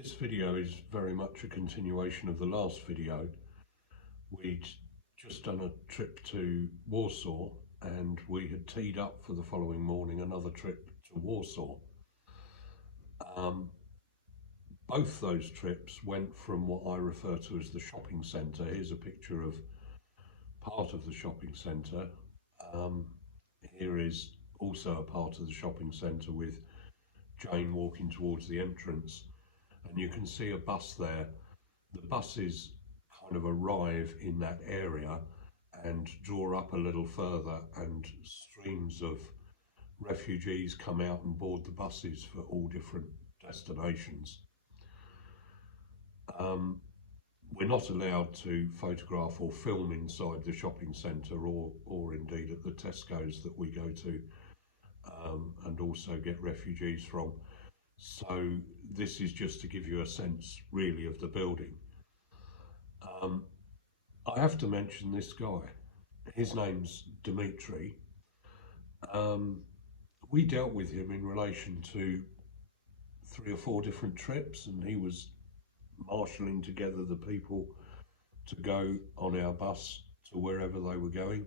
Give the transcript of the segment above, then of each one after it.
This video is very much a continuation of the last video. We'd just done a trip to Warsaw and we had teed up for the following morning another trip to Warsaw. Both those trips went from what I refer to as the shopping centre. Here's a picture of part of the shopping centre. Here is also a part of the shopping centre with Jane walking towards the entrance. And you can see a bus there. The buses kind of arrive in that area and draw up a little further, and streams of refugees come out and board the buses for all different destinations. We're not allowed to photograph or film inside the shopping centre or indeed at the Tesco's that we go to and also get refugees from. So this is just to give you a sense really of the building. I have to mention this guy. His name's Dimitri. We dealt with him in relation to 3 or 4 different trips, and he was marshalling together the people to go on our bus to wherever they were going.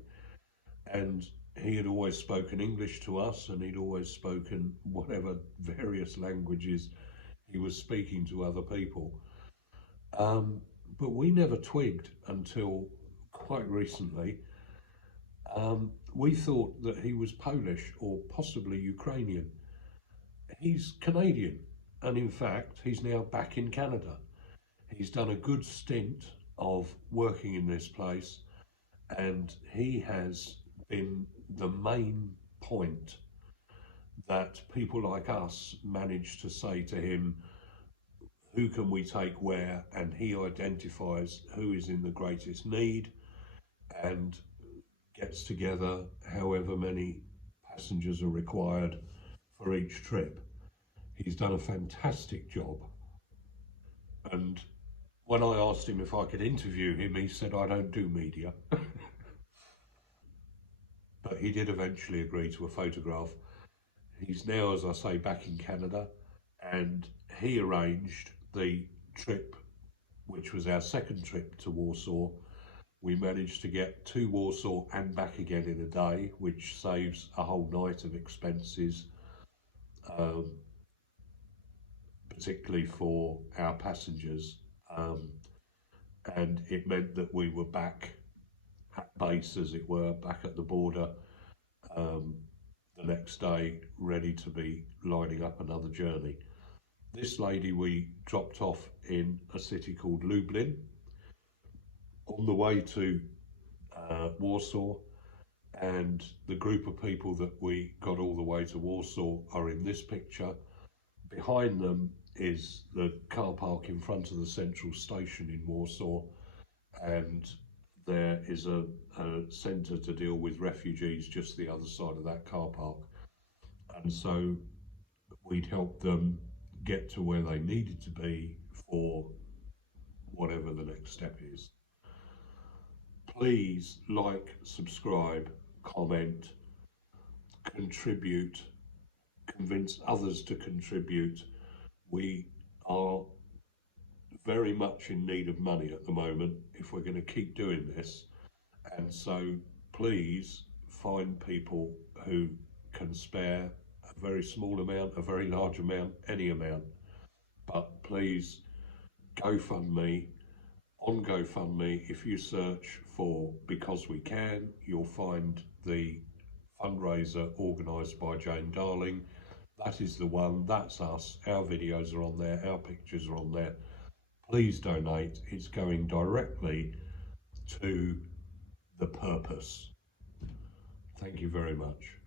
And he had always spoken English to us, and he'd always spoken whatever various languages he was speaking to other people. But we never twigged until quite recently. We thought that he was Polish or possibly Ukrainian. He's Canadian, and in fact, he's now back in Canada. He's done a good stint of working in this place, and he has been the main point that people like us manage to say to him, who can we take where, and he identifies who is in the greatest need and gets together however many passengers are required for each trip. He's done a fantastic job, and when I asked him if I could interview him, he said, I don't do media. But he did eventually agree to a photograph. He's now, as I say, back in Canada, and he arranged the trip, which was our second trip to Warsaw. We managed to get to Warsaw and back again in a day, which saves a whole night of expenses, particularly for our passengers. And it meant that we were back at base, as it were, back at the border the next day, ready to be lining up another journey. This lady we dropped off in a city called Lublin on the way to Warsaw, and the group of people that we got all the way to Warsaw are in this picture. Behind them is the car park in front of the central station in Warsaw, and there is a centre to deal with refugees just the other side of that car park. And so we'd help them get to where they needed to be for whatever the next step is. Please like, subscribe, comment, contribute, convince others to contribute. We are very much in need of money at the moment if we're going to keep doing this, and so please find people who can spare a very small amount, a very large amount, any amount. But please, GoFundMe. On GoFundMe, if you search for Because We Can, you'll find the fundraiser organised by Jane Darling. That is the one, that's us. Our videos are on there, our pictures are on there. Please donate. It's going directly to the purpose. Thank you very much.